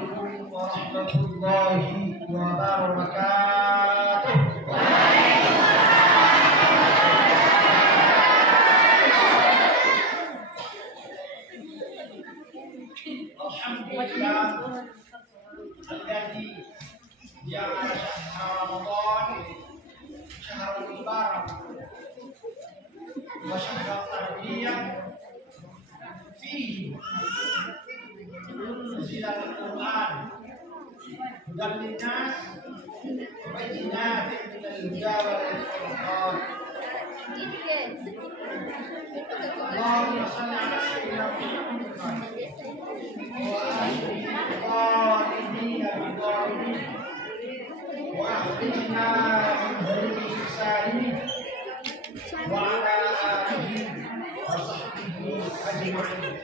Assalamualaikum warahmatullahi wabarakatuh. Alhamdulillah alladzi ja'ala syahr Ramadan syahrul mubarak wa syahrul tarbiyah fihi zilal Quran hudan linnas wa bayyinatin minal huda wal furqan. Allahumma shalli ala sayyidina Muhammad wa alihi al-qa'imina bi-dhalimin wa akhrijna min dhulmi salimin wa ala alihi wa sahbihi ajma'in.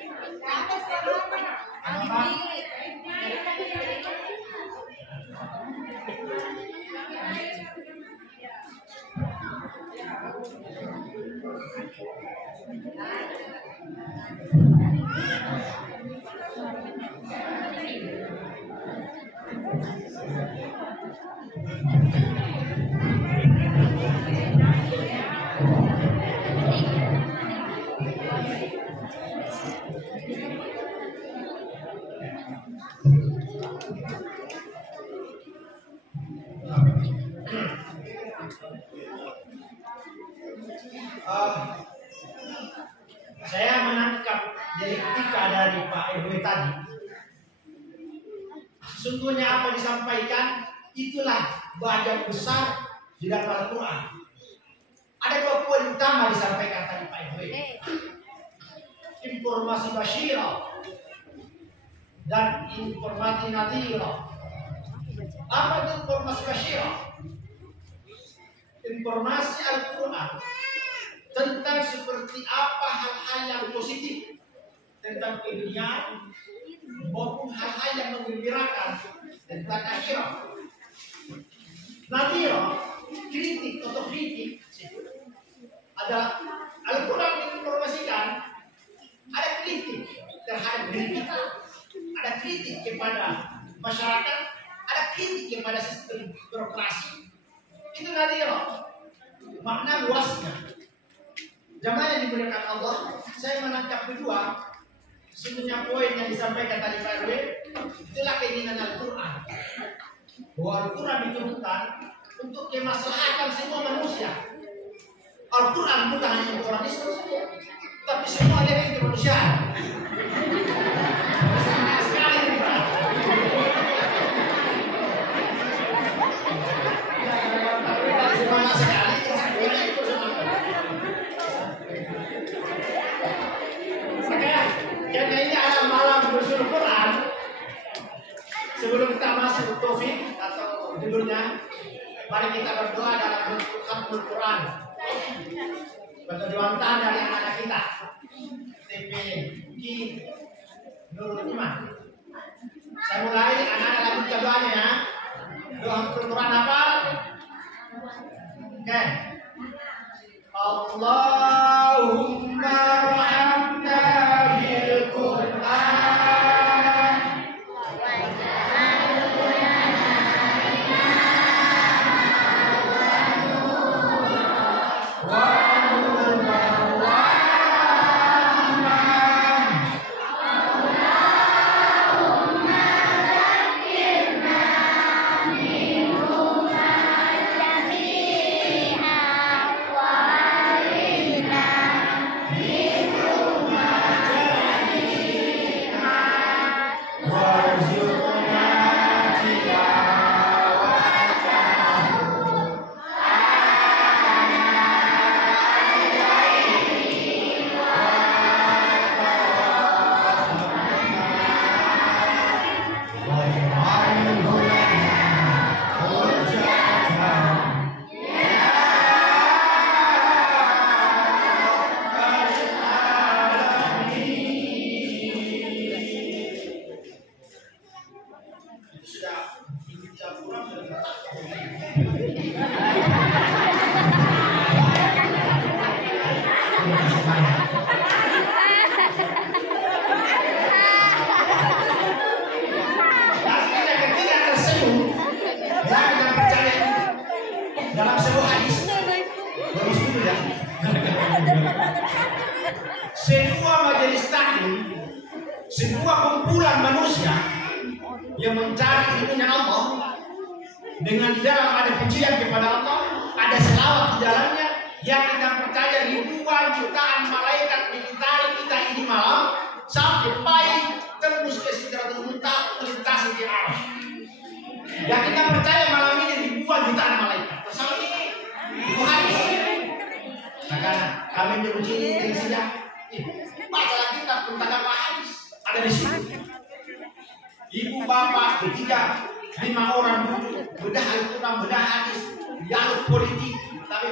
Saya menangkap dialektika dari Pak RW tadi. Sesungguhnya apa disampaikan itulah bagian besar di dalam Al-Quran. Ada dua poin utama disampaikan tadi Pak RW. Informasi basyirah dan informasi nadhirah. Apa itu informasi basyirah? Informasi Al-Quran tentang seperti apa hal-hal yang positif tentang dunia maupun hal-hal yang menggembirakan tentang akhirat. Nadhirah, kritik atau kritik adalah Al-Quran menginformasikan ada kritik terhadap diri kita, ada kritik kepada masyarakat, ada kritik kepada sistem birokrasi. Itu nadhirah, makna luasnya. Jamaah yang dimuliakan Allah, saya menangkap kedua, sesungguhnya poin yang disampaikan tadi Pak RW, itulah keinginan Al-Quran. Bahwa Al-Quran diturunkan untuk kemaslahatan semua manusia. Al-Quran bukan hanya untuk orang Islam saja, tapi semua elemen kemanusiaan. Sangat sekali ini Pak. Semangat sekali. Karena ini adalah malam bersuruh Quran. Sebelum kita masuk taufik atau judulnya, mari kita berdoa dalam bentuk khatmul Quran. Bentuk diwantan dari anak kita, TP Ki Nurul Iman. Saya mulai anak-anak lagu doanya ya. Doa Quran apa? Oke. Allahumma rahamna bil Quran Wa sebuah majelis taklim, sebuah kumpulan manusia yang mencari ilmunya Allah dengan dalam ada pujian kepada Allah, ada selawat di dalamnya, yang kita percaya ribuan jutaan malaikat mengitari kita ini malam sampai tembus ke Sidratul Muntaha, melintasi di aras. Yang kita percaya malam ini ribuan jutaan malaikat. Bersama ini itu hadis. Maka kami memuji ini dari sejak bacalah kitab tentang hadis ada di sini. Ibu bapak bertiga, 5 orang duduk bedah Al-Quran, bedah hadis, dialog politik, tapi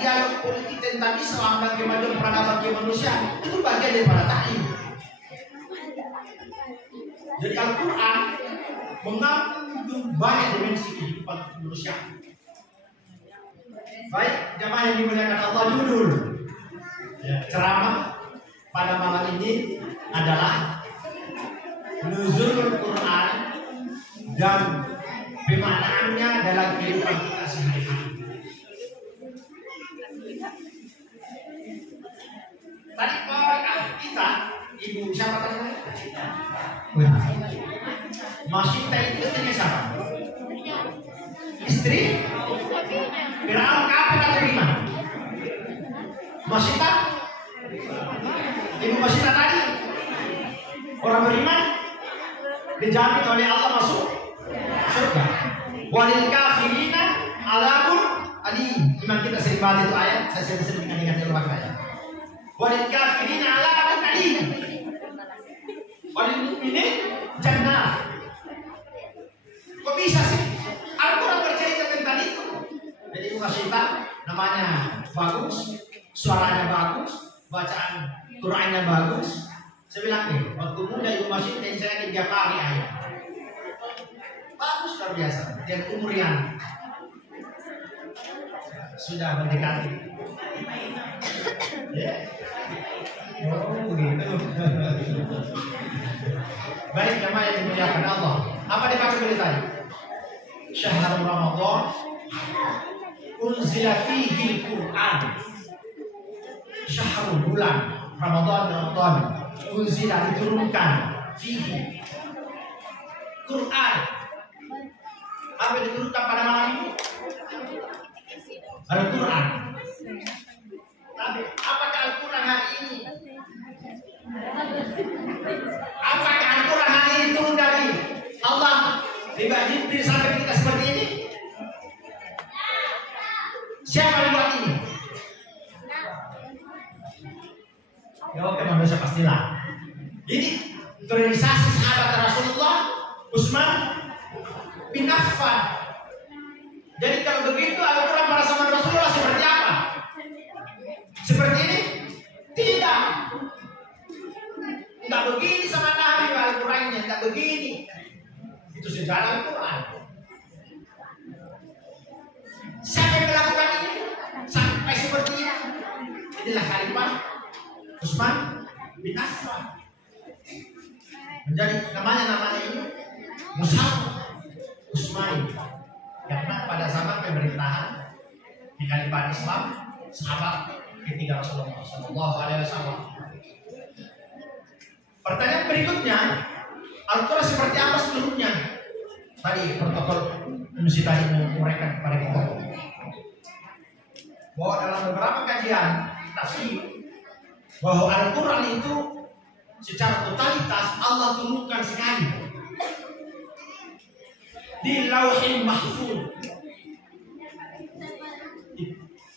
dialog politik tentang Islam dan kemajuan peradaban kemanusiaan itu bagian daripada taklim. Jadi Al-Quran mengandung banyak dimensi kehidupan manusia. Baik, jamaah yang dimuliakan Allah, judul ceramah pada malam ini adalah nuzulul Quran dan pemaknaannya dalam kehidupan kita sehari-hari. Tadi kita, ibu siapa tadi? Masita itu istrinya siapa? Istri? Firaun kafir atau gimana? Masita? Ibu Masita tadi? Orang beriman? Dijamin oleh Allah masuk surga. Walil kafirina alabun alim. Imam kita sering bahas itu ayat, saya sering ingat di rumah saya. Walil kafirina alabun alim. Walil mu'minin jannah. Kok bisa sih? Al-Quran bercerita tentang itu. Jadi Ibu Masita namanya bagus, suaranya bagus, bacaan Qurannya bagus. Saya bilang nih, waktu muda Ibu Masita yang saya 3 kali ayat. Bagus luar biasa. Dan umur yang sudah mendekati. Ya. Oh begitu. Baik jamaah yang dimuliakan Allah. Apa dimaksud beritanya? Syahrul Ramadan unzila fihi Al-Quran. Syahrul bulan Ramadan unzila diturunkan fihi Quran. Apa yang diturunkan pada malam ini? Al-Quran. Tapi apakah Al-Quran hari ini? Apakah Al-Quran hari ini turun dari Allah? Jibril sampai kita seperti ini? Siapa yang buat ini? Jawabnya manusia pastilah. Ini realisasi sahabat Rasulullah Utsman bin Affan. Jadi kalau begitu Al-Quran pada zaman Rasulullah seperti apa? Seperti ini? Tidak. Tidak begini sama Nabi Al-Qurannya, tidak begini. Itu sejarah Al-Quran. Siapa yang melakukan ini? Sampai seperti ini. Inilah kalimat Utsman bin Affan. Menjadi namanya ini Mus'ab Utsmani. Karena pada zaman pemerintahan di Khalifah Islam, sahabat ketiga Rasulullah Sallallahu Alaihi Wasallam. Pertanyaan berikutnya, Al-Quran seperti apa seluruhnya? Tadi protokol mesti tadi menguraikan kepada kita bahwa dalam beberapa kajian tafsir bahwa Al-Quran itu secara totalitas Allah turunkan sekali di Lauhil Mahfuz, di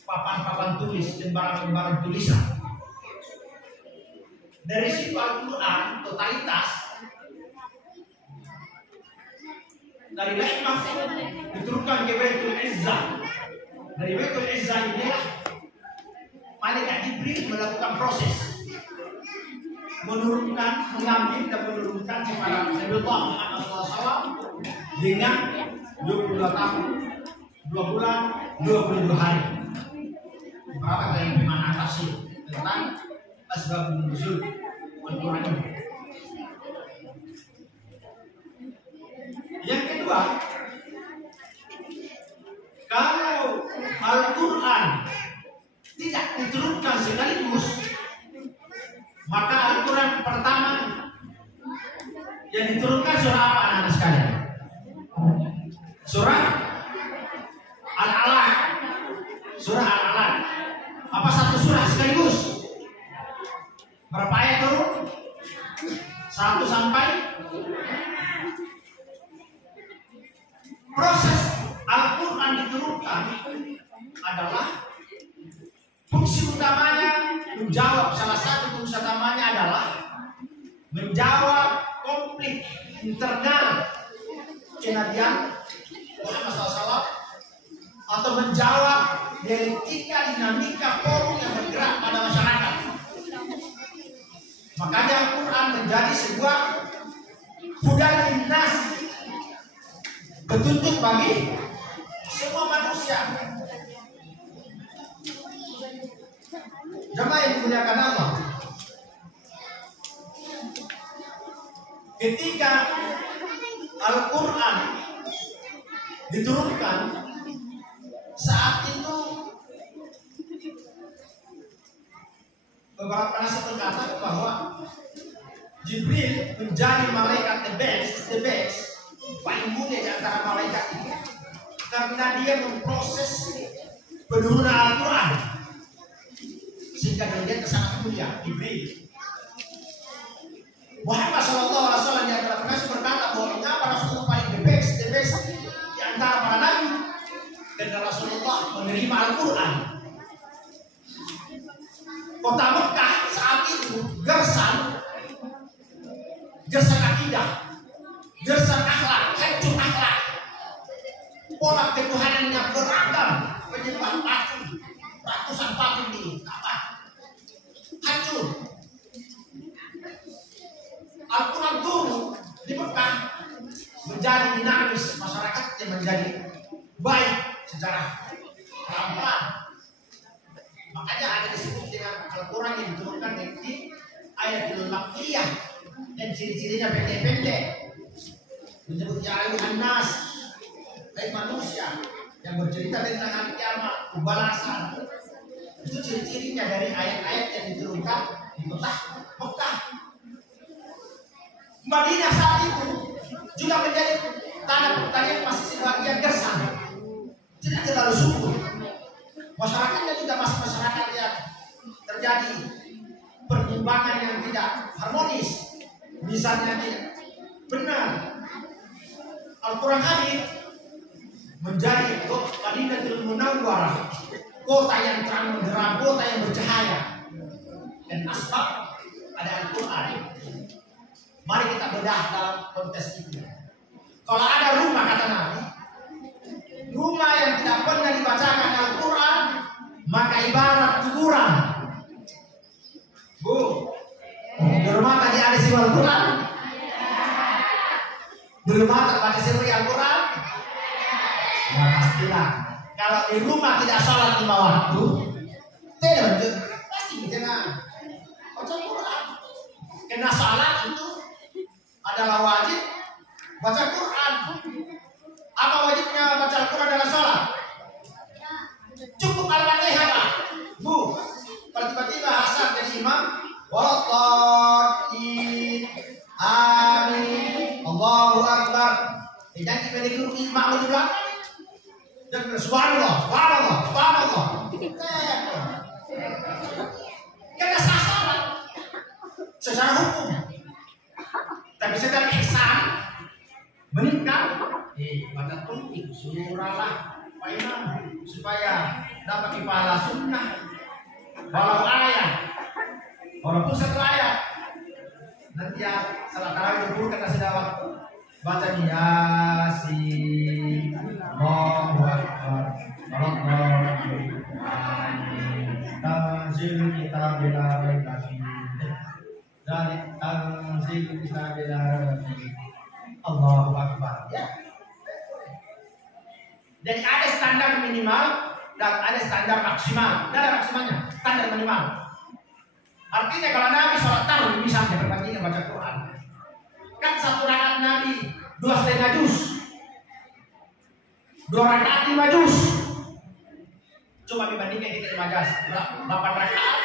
papan-papan tulis, lembaran-lembaran tulisan. Dari situ Al-Quran totalitas dari Lauhil Mahfuz diturunkan ke Baitul Izzah. Dari Baitul Izzah inilah malaikat Jibril melakukan proses menurunkan, mengambil dan menurunkan kepada Nabi Muhammad SAW dengan 22 tahun, 2 bulan, 22 hari. Berapa dari mana tafsir tentang asbabun nuzul Al-Quran ini. Yang kedua, kalau Al-Quran tidak diturunkan Yang diturunkan surah apa anak-anak sekalian? Surah Al-Alaq. Surah Al-Alaq. Apa satu surah sekaligus? Berapa ayat turun? 1 sampai. Proses Al-Quran diturunkan adalah fungsi utamanya menjawab, salah satu fungsi utamanya adalah menjawab konflik internal kenabian Muhammad SAW atau menjawab dialektika dinamika forum yang bergerak pada masyarakat. Makanya Al-Quran menjadi sebuah hudan linnas, petunjuk bagi semua manusia. Jemaah yang dimuliakan Allah, ketika Al-Quran diturunkan, saat itu beberapa penasihat berkata bahwa Jibril menjadi malaikat the best, paling mulia di antara malaikat itu, karena dia memproses penurunan Al-Quran sehingga derajatnya sangat mulia. Jibril Muhammad SAW di antara penasihat berkata bahwa kenapa Rasulullah paling the best di antara para nabi, karena Rasulullah menerima Al-Quran. Kota Mekah saat itu gersan akidah, gersan akhlak, hancur akhlak, pola ketuhanannya beragam, penyembah patung, ratusan patung di Ka'bah, hancur. Al-Quran turun di Mekah menjadi dinamis, masyarakatnya menjadi baik secara pelan-pelan. Makanya ada disebut dengan Al-Quran yang diturunkan di ayatul makkiyah dan ciri-cirinya pendek-pendek. Menyebut ya ayuhan nas, baik manusia, yang bercerita tentang hari kiamat, pembalasan. Itu ciri-cirinya dari ayat-ayat yang diturunkan di Mekah. Madinah saat itu juga menjadi tanah pertanian masih sebagian gersang, tidak terlalu subur. Masyarakatnya juga masih masyarakat yang terjadi perkembangan yang tidak harmonis, misalnya tidak benar. Al-Quran hadir menjadi Madinatul Munawwarah, kota yang terang benderang, kota yang bercahaya, dan asbab ada Al-Quran. Mari kita bedah dalam konteks itu. Kalau ada rumah, kata Nabi, rumah yang tidak pernah dibacakan Al-Quran, maka ibarat kuburan. Bu, di rumah tadi ada sih Al-Quran? Di rumah terbaca sih Al-Quran? Ya pastilah. Kalau di rumah tidak sholat 5 waktu, pasti jangan baca Al-Quran. Karena sholat itu adalah wajib baca Quran. Apa wajibnya baca Al-Quran dalam sholat? Cukup Al-Fatihah, Pak. Bu, kalau tiba-tiba Hasan jadi imam, Wallahi, amin, Allahu Akbar. Jangan tiba-tiba guru imam di belakang dan subhanallah. Karena sasaran secara hukum. Tapi secara ihsan meningkat, baca penting surah lah Pak Imam supaya dapat pahala sunnah, walau ayat, walaupun satu ayat. Nanti ya salah tarawih dulu kata sudah waktu baca Yasin, Allahu Akbar, Allahu Tanzil kitabil raiba fihi, dari tanzil kitabil raiba fihi, Allahu Akbar. Ya. Jadi ada standar minimal dan ada standar maksimal. Tidak ada maksimalnya, standar minimal. Artinya kalau Nabi sholat tarawih misalnya berbanding baca Quran, kan satu rakaat Nabi 2,5 juz, 2 rakaat 5 juz. Coba dibandingkan kita 8 rakaat,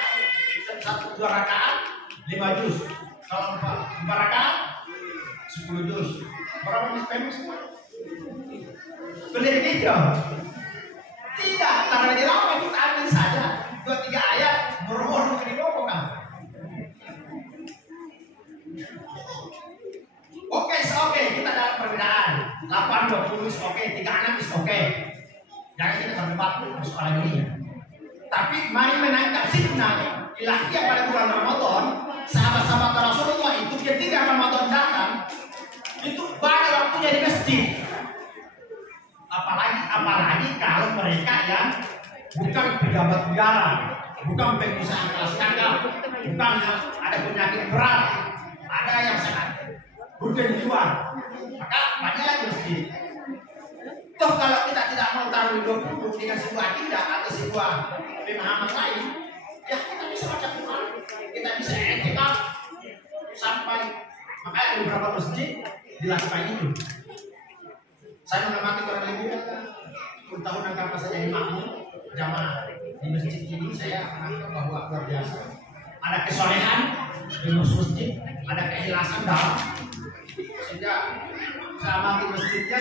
2 rakaat 5 juz. Kalau 4 rakaat 10 juz. Berapa misbah semua? Beli video. Tidak, karena di lama kita ambil saja 2-3 ayat berhubung ke bawah kan. Oke, kita dalam perbedaan. 8-20 is oke, 36 is oke. Jangan kita berdebat soal ini. Tapi mari menangkap signal ilahiyah pada bulan Ramadan. Sahabat-sahabat Rasulullah itu ketika Ramadan datang itu banyak waktunya di masjid. Apalagi kalau mereka yang bukan pejabat negara, bukan pengusaha kelas kakap, bukan yang ada penyakit berat, ada yang sangat bukan jual, maka banyak di masjid. Toh kalau kita tidak mau taruh 20 dengan sebuah akidah atau sebuah pemahaman lain, ya kita bisa baca Quran, kita bisa etikaf sampai, makanya beberapa masjid dilakukan itu. Saya mengamati kurang lebih 10 tahun angka saya jadi makmum jamaah di masjid ini. Saya menganggap bahwa luar biasa. Ada kesolehan di masjid, ada keikhlasan dalam, sehingga saya amati masjidnya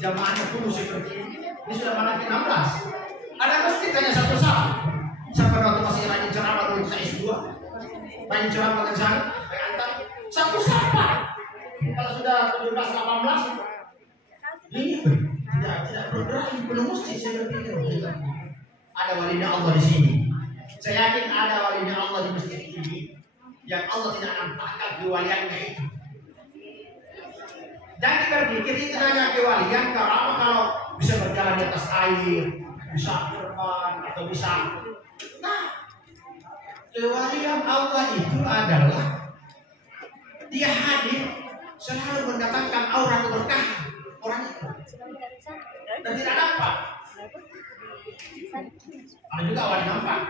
jamaahnya penuh seperti ini. Ini sudah malam ke-16. Ada masjid hanya satu saat. Sampai waktu masih rajin ceramah dulu saya S2, rajin ceramah dengan saya, antar satu saat. Kalau sudah 17-18 ini tidak bergerak penuh masjid seperti itu. Ada walinya Allah di sini. Saya yakin ada walinya Allah di masjid ini yang Allah tidak nampakkan kewaliannya itu. Jangan berpikir itu hanya kewalian kalau bisa berjalan di atas air, bisa terbang atau bisa. Nah, kewalian Allah itu adalah dia hadir selalu mendatangkan aura keberkahan orang itu dan tidak nampak. Ada juga wali nampak,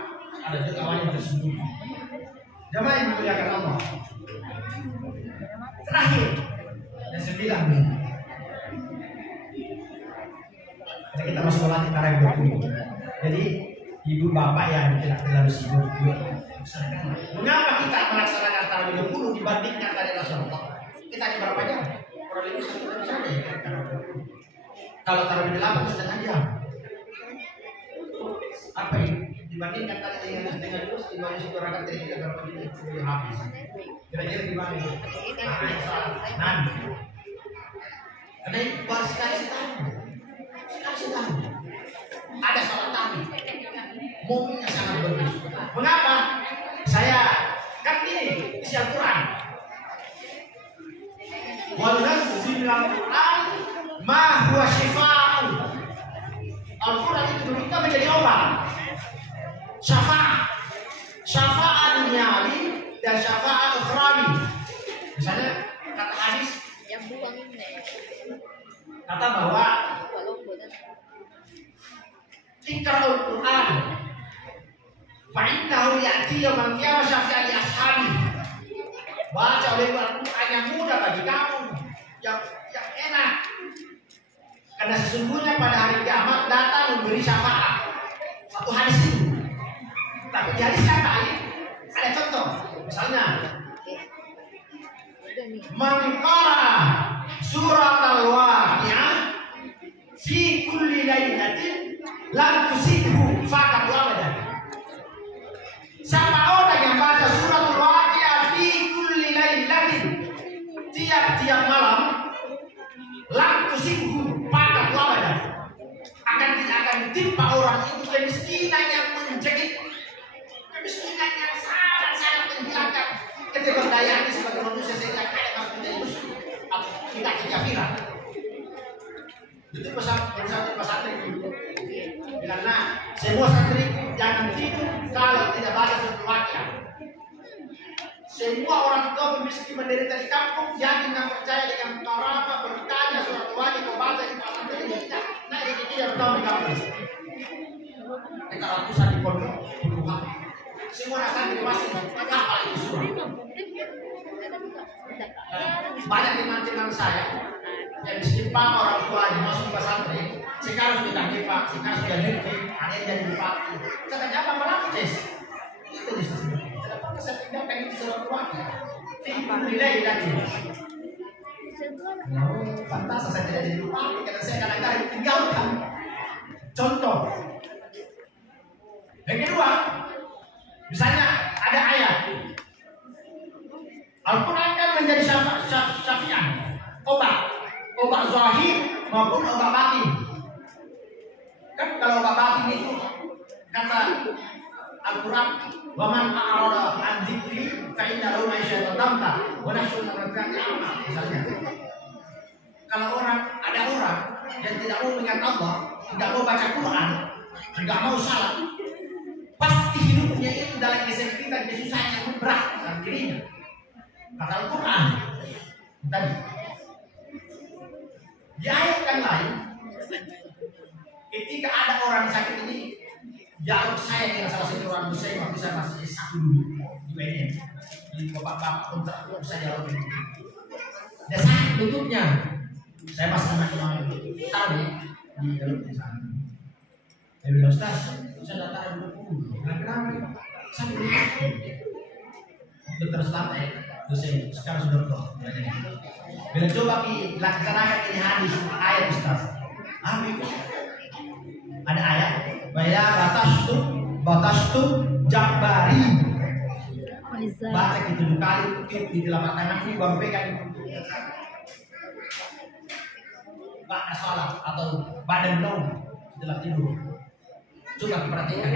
ada juga wali tersembunyi. Jemaah yang dimuliakan Allah. Terakhir dan 9 nih. Jadi kita masuk lagi tarawih 20. Jadi ibu bapak yang tidak terlalu sibuk. Mengapa kita melaksanakan tarawih 20 dibandingkan tadi Rasulullah? Kita hanya berapa jam? Kurang lebih 1 jam saja. Kalau tarawih 8 setengah jam. Apa ini? Dibandingkan tadi dengan terus dibanding situ orang tadi tidak berapa jam itu habis. Kira-kira gimana? Nanti. Karena baru sekali setahun. Ada salat tarawih. Momennya sangat bagus. Mengapa? Saya kan ini isi Al-Quran. Wallazi al-Quran ma huwa syifa'un. Al-Quran itu diminta menjadi obat. Syafa'at duniawi dan syafa'at ukhrawi. Misalnya kata hadis yang buang ini. Kata bahwa Iqra'ul Quran fa'innahu ya'ti yawmal qiyamah syafi'an li ashabi. Baca oleh Al-Quran yang mudah bagi kamu, yang enak. Karena sesungguhnya pada hari kiamat datang memberi syafaat. Satu hadis itu. Tapi di hadis yang lain ada contoh. Misalnya man qara surat al-waqi'ah fi kulli lailatin lam tusibhu faqat abadan. Siapa orang yang baca surat al-waqi'ah fi kulli lailatin tiap-tiap malam lam tusibhu faqat abadan, akan tidak akan ditimpa orang itu kemiskinan yang menjadi kemiskinan yang sangat menghilangkan ketidakberdayaan sebagai manusia sehingga kaya masuk menjadi musuh atau tidak kekafiran. Itu pesan santri itu. Karena semua santri jangan tidur kalau tidak baca surat Al-Waqi'ah. Semua orang tua miskin menderita di kampung, jangan yang percaya dengan karamah bertanya surat Al-Waqi'ah kau baca di pasantren ini tidak. Nah ini tidak tahu di kampung. Kita ratusan di pondok, puluhan. Semua santri masih apa itu surah. Banyak teman-teman saya yang disimpan orang tuanya masuk ke pesantren, sekarang sudah pak, sekarang sudah ngerti, ada yang jadi bupati. Sekarang apa melapis? Itu disebut. Kenapa saya tinggalkan itu surat Al-Waqi'ah? Nilai lagi. Pantas saya tidak jadi bupati karena saya kadang-kadang tinggalkan. Contoh. Yang kedua, misalnya ada ayat Al-Quran kan menjadi syafi'an, obat zahir maupun obat batin. Kan kalau obat batin itu kata Al-Quran, wa man a'rada an dzikri fa inna lahu ma'isyatan dhanka wa nahsyuruhu yawmal qiyamah. Misalnya, kalau ada orang yang tidak mau mengingat Allah, tidak mau baca Quran, tidak mau salat, pasti hidupnya itu dalam kesempitan, kesusahan yang berat dalam dirinya. Kata Al-Quran tadi. Di ayat yang lain, ketika ada orang sakit ini, dialog saya dengan salah satu orang muslim waktu saya masih S1 dulu di BNN, di bapak-bapak kontrak saya dialog ini. Dia sakit lututnya, saya masih anak tahu di dialog di sana. Dia bilang, Ustaz, saya datang 20, kenapa? Saya belum dokter santai. Dosen sekarang sudah tua. Bila coba laksanakan ini hadis ayat Ustaz. Itu ada ayat Baya batastu jabari. Baca gitu 7 kali di telapak kanan ini baru pegang itu. Baca salat atau badan dong setelah tidur. Coba perhatikan.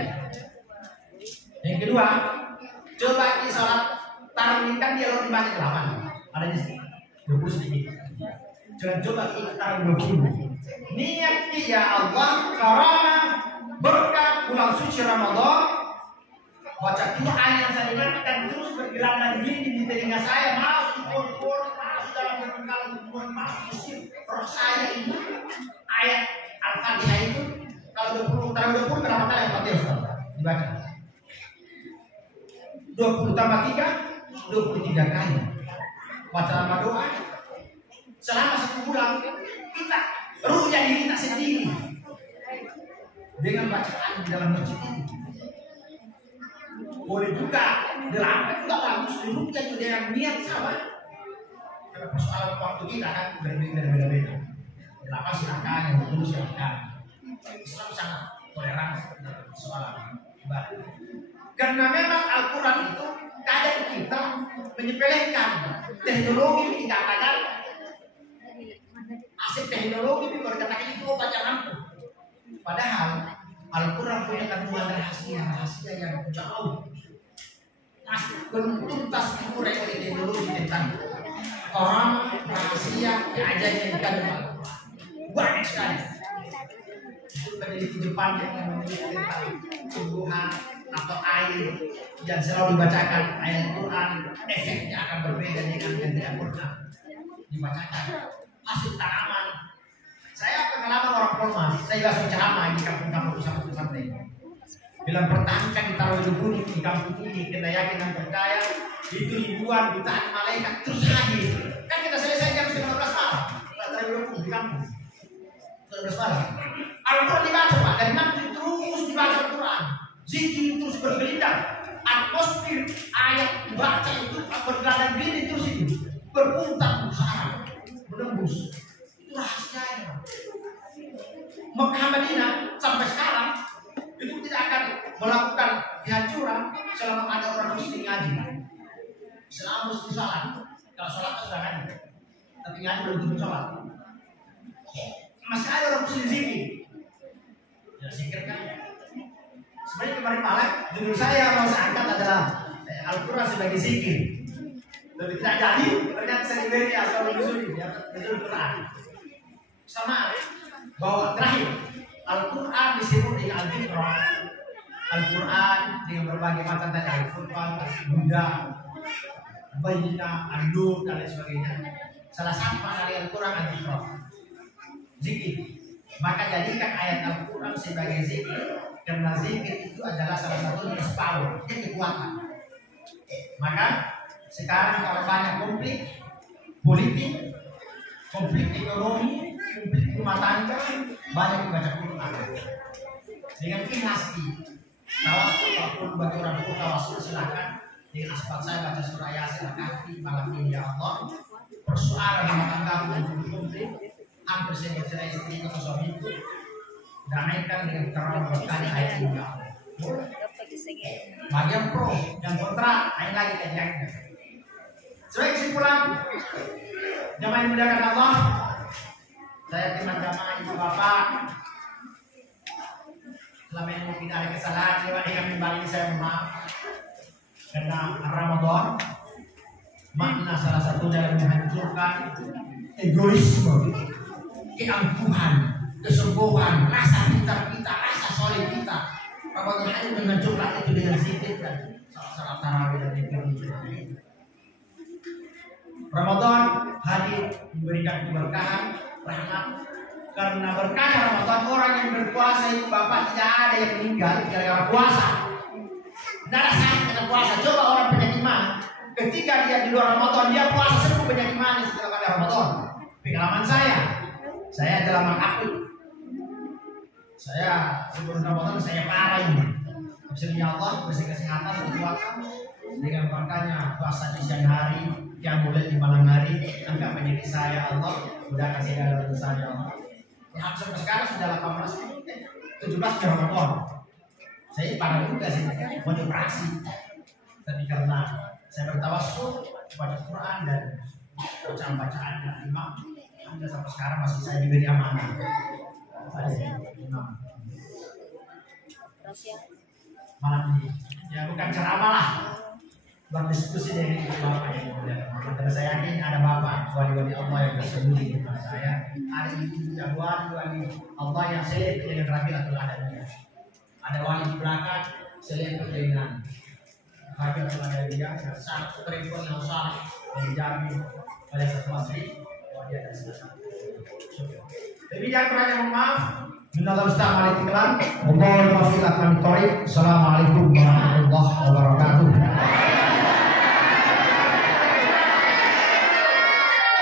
Yang kedua, coba di salat taruh kan dia lalu dibaca 8. Ada di sini 20 sedikit. Jangan coba kita taruh 20. Niat ya Allah karena berkah bulan suci Ramadan, baca Quran yang saya dengarkan terus bergelangan gini di telinga saya, masuk masuk dalam berkala masuk roh saya ini ayat Al-Fatihah itu kalau 20 taruh 20 berapa kali Al-Fatihah dibaca? 20 tambah 3 23 kali. Baca nama doa selama 1 bulan kita ruhnya diri kita sendiri dengan bacaan di dalam masjid ini. Boleh juga dilakukan juga bagus duduknya juga dengan niat sama. Karena persoalan waktu kita kan berbeda-beda. Kenapa silakan yang betul silakan. Islam sangat toleransi dalam persoalan ibadah. Karena memang Al-Quran itu kadang kita menyepelekan teknologi dikatakan aset teknologi dikatakan itu obat yang ampuh. Padahal Al-Quran punya kandungan rahasia yang jauh masih belum tuntas diurai oleh teknologi tentang orang rahasia keajaiban yang dikandung banyak sekali. Peneliti Jepang yang meneliti tentang tumbuhan atau air yang selalu dibacakan ayat Quran, efeknya akan berbeda dengan yang tidak pernah dibacakan. Hasil tanaman. Saya pengalaman orang Polmas, saya juga ceramah di kampung-kampung pesantren ini. Bilang pertahankan ditaruh dulu di kampung ini, kita yakin dan percaya itu ribuan jutaan malaikat terus hadir. Kan kita selesai jam 12 malam, di kampung 12 malam. Al-Quran dibaca Pak, dari nanti terus dibaca Al-Quran, zikir terus bergelindak, atmosfer ayat dibaca itu bergelandan gini terus itu berputar bersama, menembus. Itu rahasianya. Mekah Madinah sampai sekarang itu tidak akan melakukan kehancuran selama ada orang muslim ngaji. Selama muslim sholat, kalau sholat sudah kan, tapi ngaji belum tentu sholat. Masih ada orang muslim zikir. Ya zikir kan. Sebenarnya kemarin malam judul saya mau saya angkat adalah Al-Quran sebagai zikir. Tapi tidak jadi, ternyata saya diberi asal usul ya betul Quran. Sama bahwa terakhir Al-Quran disebut dengan Al-Zikra. Al-Quran dengan berbagai macam tadi Al-Furqan, Al-Huda, Al-Bayyinah, Al-Nur dan lain sebagainya. Salah satu makna dari Al-Quran Al-Zikra. Zikir. Maka jadikan ayat Al-Quran sebagai zikir karena zikir itu adalah salah satu power, kekuatan. Maka sekarang kalau banyak konflik politik, konflik ekonomi, konflik rumah tangga, banyak membaca Quran. Dengan dinasti tawasul, kalau bagi orang tua tawasul silakan dengan asbab saya baca surah Yasin al-Kahfi malam ini ya Allah. Persoalan rumah tangga kamu komplit, hampir saya bercerai istri atau suami itu, damaikan dengan terang berkali ayat ini. Bagian pro dan kontra, lain lagi kajiannya. Sebagai kesimpulan, jamaah yang dimuliakan Allah, saya terima jamaah ibu bapak. Selama ini mungkin ada kesalahan, lewat dengan mimbar ini saya mohon maaf. Karena Ramadan makna salah satunya yang menghancurkan egoisme, keangkuhan, kesungguhan, rasa pintar kita, rasa soleh kita. Ramadan hanya menghancurkan itu dengan zikir dan salat tarawih dan zikir. Ramadan hadir memberikan keberkahan, rahmat. Karena berkah Ramadan orang yang berpuasa itu bapak tidak ada yang meninggal gara-gara puasa. Tidak ada sakit karena puasa. Coba orang penyakit mah, ketika dia di luar Ramadan dia puasa sembuh penyakit mah setelah pada Ramadan. Pengalaman saya adalah makhluk. Saya sebelum Ramadan saya parah ini. Bismillah Allah kasih kesehatan buat kamu dengan berkahnya puasa di siang hari, yang mulai di malam hari, angkat penyakit saya Allah, mudah kasih dalam saya Allah. Ya, sampai sekarang sudah 17 Ramadan. Saya pada juga sih mau operasi, tapi karena saya bertawassul kepada Quran dan bacaan-bacaan imam, hingga sampai sekarang masih saya diberi amanah. Imam. Malam ini, ya bukan ceramah lah, berdiskusi dengan bapak yang mulia. Karena saya yakin ada bapak wali-wali Allah yang bersembunyi di depan saya. Ada ibu wali Allah yang selip dengan Rabi'atul Adawiyah. Ada wali di belakang selip dengan Rabi'atul Adawiyah. Satu perempuan yang saleh yang dijamin oleh satu masjid. Dia ada salah. Demikian kurangnya mohon maaf. Minallah ustaz alaikum. Assalamualaikum warahmatullahi wabarakatuh.